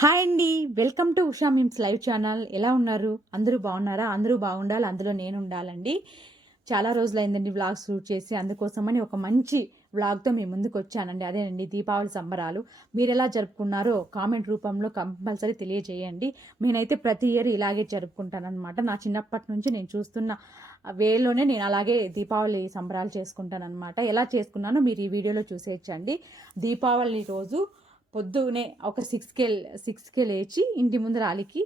Hi అండి. Welcome to Usha memes live channel. ఎలా ఉన్నారు? అందరూ బాగున్నారా? అందరూ బాగుండాలి, అందులో నేను ఉండాలండి. చాలా రోజులైందండి వ్లాగ్ షూట్ చేసి, అందుకోసమని ఒక మంచి వ్లాగ్తో మీ ముందుకు వచ్చానండి. అదేనండి దీపావళి సంబరాలు. మీరు ఎలా జరుపుకున్నారో కామెంట్ రూపంలో కంపల్సరీ తెలియజేయండి. నేనైతే ప్రతి ఇయర్ ఇలాగే జరుపుకుంటానన్నమాట. నా చిన్నప్పటి నుంచి నేను చూస్తున్న వేలోనే నేను అలాగే దీపావళి సంబరాలు చేసుకుంటానన్నమాట. ఎలా చేసుకున్నానో మీరు ఈ వీడియోలో చూసేయచ్చండి. దీపావళి రోజు పొద్దునే ఒక సిక్స్కే లేచి ఇంటి ముందర అలికి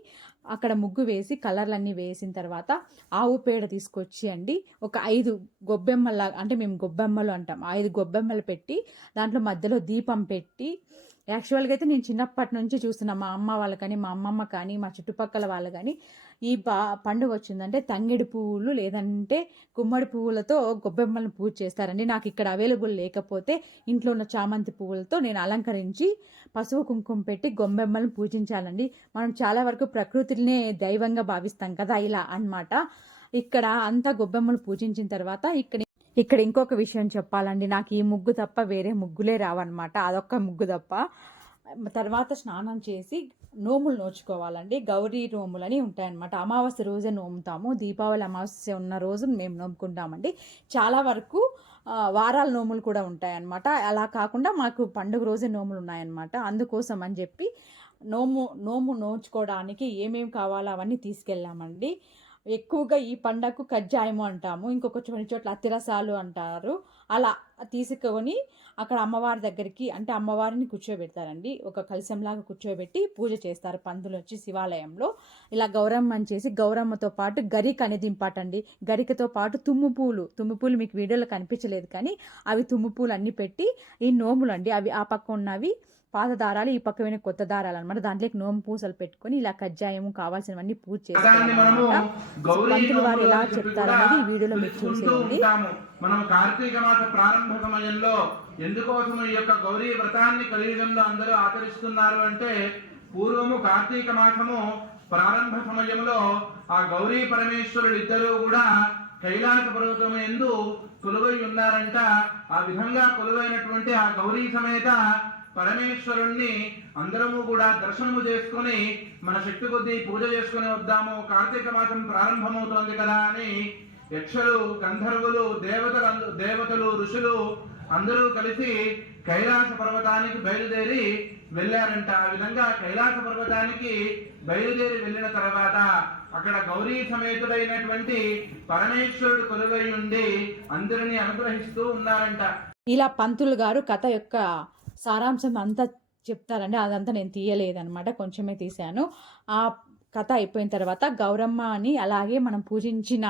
అక్కడ ముగ్గు వేసి కలర్లన్నీ వేసిన తర్వాత ఆవు పేడ తీసుకొచ్చి అండి ఒక 5 గొబ్బెమ్మల, అంటే మేము గొబ్బెమ్మలు అంటాం, 5 గొబ్బెమ్మలు పెట్టి దాంట్లో మధ్యలో దీపం పెట్టి, యాక్చువల్గా అయితే నేను చిన్నప్పటి నుంచి చూస్తున్నా, మా అమ్మ వాళ్ళు కానీ మా అమ్మమ్మ కానీ మా చుట్టుపక్కల వాళ్ళు కానీ ఈ పండుగ వచ్చిందంటే తంగెడు పువ్వులు లేదంటే గుమ్మడి పువ్వులతో గొబ్బెమ్మలను పూజ చేస్తారండి. నాకు ఇక్కడ అవైలబుల్ లేకపోతే ఇంట్లో ఉన్న చామంతి పువ్వులతో నేను అలంకరించి పసుపు కుంకుమ పెట్టి గొబ్బెమ్మలను పూజించాలండి. మనం చాలా వరకు ప్రకృతినే దైవంగా భావిస్తాం కదా, ఇలా అన్నమాట. ఇక్కడ అంతా గొబ్బెమ్మలు పూజించిన తర్వాత ఇక్కడ ఇంకొక విషయం చెప్పాలండి. నాకు ఈ ముగ్గు తప్ప వేరే ముగ్గులే రావన్నమాట. అదొక్క ముగ్గు తప్ప. తర్వాత స్నానం చేసి నోములు నోచుకోవాలండి. గౌరీ నోములు అని ఉంటాయన్నమాట. అమావాస్య రోజే నోముతాము. దీపావళి అమావాస్య ఉన్న రోజు మేము నోముకుంటామండి. చాలా వరకు వారాల నోములు కూడా ఉంటాయన్నమాట. అలా కాకుండా మాకు పండుగ రోజే నోములు ఉన్నాయన్నమాట. అందుకోసం అని చెప్పి నోము నోచుకోవడానికి ఏమేమి కావాలో అవన్నీ తీసుకెళ్ళామండి. ఎక్కువగా ఈ పండగకు కజ్జాయము అంటాము, ఇంకొక కొన్ని చోట్ల అతిరసాలు అంటారు. అలా తీసుకొని అక్కడ అమ్మవారి దగ్గరికి, అంటే అమ్మవారిని కూర్చోబెడతారండి. ఒక కలశంలాగా కూర్చోబెట్టి పూజ చేస్తారు పంతులు వచ్చి శివాలయంలో. ఇలా గౌరమ్మని చేసి, గౌరమ్మతో పాటు గరిక అనేది ఇంపార్టెంట్ అండి. గరికతో పాటు తుమ్ము పూలు మీకు వీడియోలో కనిపించలేదు కానీ అవి తుమ్ము పూలు అన్నీ పెట్టి ఈ నోములు అండి, అవి ఆ పక్క ఉన్నవి పాత దారాలు, ఈ పక్కమైన కొత్త దారాలు అనమాట. దాంట్లోకి నోము పూసలు పెట్టుకొని ఇలా కజ్జాయము కావాల్సినవన్నీ పూజ చేస్తారన్నమాట. పంతులు వారు ఎలా చెప్తారనేది ఈ వీడియోలో మీరు చూసేయండి. మనం కార్తీక మాస ప్రారంభ సమయంలో ఎందుకోసం ఈ యొక్క గౌరీ వ్రతాన్ని కలియుగంలో అందరూ ఆచరిస్తున్నారు అంటే, పూర్వము కార్తీక మాసము ప్రారంభ సమయంలో ఆ గౌరీ పరమేశ్వరులు ఇద్దరు కూడా కైలాస పర్వతం యందు కొలువై ఉన్నారంట. ఆ విధంగా కొలువైనటువంటి ఆ గౌరీ సమేత పరమేశ్వరుణ్ణి అందరము కూడా దర్శనము చేసుకుని మన శక్తి కొద్దీ పూజ చేసుకుని వద్దాము, కార్తీక మాసం ప్రారంభమవుతోంది కదా అని యక్షులు, గంధర్వులు, దేవతలు, ఋషులు అందరూ కలిసి కైలాస పర్వతానికి బయలుదేరి వెళ్ళారంట. ఆ విధంగా కైలాస పర్వతానికి బయలుదేరి వెళ్ళిన తర్వాత అక్కడ గౌరీ సమేతుడైనటువంటి పరమేశ్వరుడు కొలువై ఉండి అందరినీ అనుగ్రహిస్తూ ఉన్నారంట. ఇలా పంతులు గారు కథ యొక్క సారాంశం అంతా చెప్తారండి. అదంతా నేను తీయలేదనమాట, కొంచెమే తీశాను. ఆ కథ అయిపోయిన తర్వాత గౌరమ్మ అని అలాగే మనం పూజించిన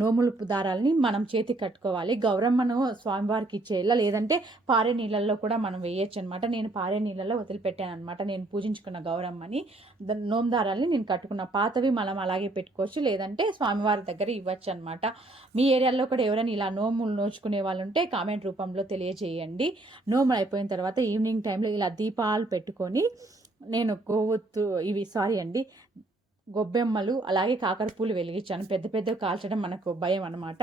నోములు దారాలని మనం చేతికి కట్టుకోవాలి. గౌరమ్మను స్వామివారికి ఇచ్చేయాల, లేదంటే పారే నీళ్ళల్లో కూడా మనం వేయచ్చు అనమాట. నేను పారే నీళ్ళల్లో వదిలిపెట్టాను అనమాట. నేను పూజించుకున్న గౌరమ్మని నోము దారాలని నేను కట్టుకున్న పాతవి మనం అలాగే పెట్టుకోవచ్చు, లేదంటే స్వామివారి దగ్గర ఇవ్వచ్చు అనమాట. మీ ఏరియాలో కూడా ఎవరైనా ఇలా నోములు నోచుకునే వాళ్ళు ఉంటే కామెంట్ రూపంలో తెలియజేయండి. నోములు అయిపోయిన తర్వాత ఈవినింగ్ టైంలో ఇలా దీపాలు పెట్టుకొని నేను గొబ్బెమ్మలు అలాగే కాకరపూలు వెలిగించాను. పెద్ద పెద్దవి కాల్చడం మనకు భయం అనమాట.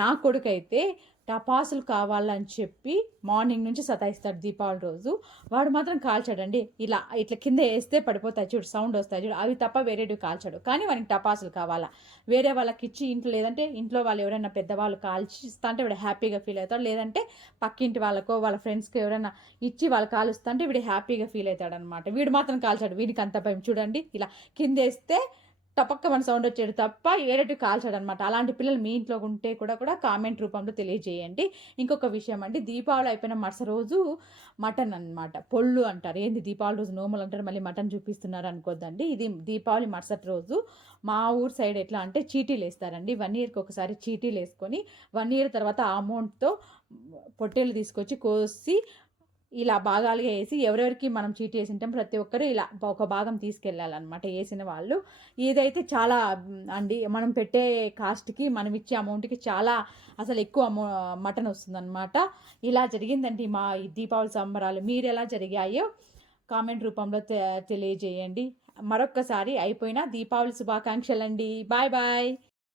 నా కొడుకు అయితే టపాసులు కావాలని చెప్పి మార్నింగ్ నుంచి సతాయిస్తాడు. దీపావళి రోజు వాడు మాత్రం కాల్చాడండి. ఇట్లా కింద వేస్తే పడిపోతాయి చూడు, సౌండ్ వస్తాయి చూడు, అవి తప్ప వేరేవి కాల్చాడు. కానీ వానికి టపాసులు కావాలా. వేరే వాళ్ళకి ఇచ్చి ఇంట్లో, లేదంటే ఇంట్లో వాళ్ళు ఎవరైనా పెద్దవాళ్ళు కాల్చిస్తా అంటే వీడు హ్యాపీగా ఫీల్ అవుతాడు. లేదంటే పక్కింటి వాళ్ళకో వాళ్ళ ఫ్రెండ్స్కి ఎవరైనా ఇచ్చి వాళ్ళు కాలుస్తా అంటే వీడు హ్యాపీగా ఫీల్ అవుతాడు అనమాట. వీడు మాత్రం కాల్చాడు, వీడికి అంత భయం. చూడండి, ఇలా కింద వేస్తే టపక్క మన సౌండ్ వచ్చేది తప్ప వేరేటివి కాల్చాడు అనమాట. అలాంటి పిల్లలు మీ ఇంట్లో ఉంటే కూడా కామెంట్ రూపంలో తెలియజేయండి. ఇంకొక విషయం అండి, దీపావళి అయిపోయిన మరుసటి రోజు మటన్ అనమాట, పొళ్ళు అంటారు. ఏంది దీపావళి రోజు నోములు అంటారు, మళ్ళీ మటన్ చూపిస్తున్నారు అనుకోద్దండి. ఇది దీపావళి మరుసటి రోజు మా ఊరు సైడ్ ఎట్లా అంటే చీటీలు వేస్తారండి. 1 yearకి ఒకసారి చీటీలు వేసుకొని 1 year తర్వాత ఆ అమౌంట్తో పొట్టేలు తీసుకొచ్చి కోసి ఇలా భాగాలుగా వేసి ఎవరెవరికి మనం చీటీ వేసి ఉంటాం ప్రతి ఒక్కరు ఇలా ఒక భాగం తీసుకెళ్ళాలన్నమాట వేసిన వాళ్ళు. ఇదైతే చాలా అండి, మనం పెట్టే కాస్ట్కి మనం ఇచ్చే అమౌంట్కి చాలా అసలు ఎక్కువ మటన్ వస్తుందన్నమాట. ఇలా జరిగిందండి మా ఈ దీపావళి సంబరాలు. మీరు ఎలా జరిగాయో కామెంట్ రూపంలో తెలియజేయండి. మరొక్కసారి అయిపోయిన దీపావళి శుభాకాంక్షలండి. Bye bye.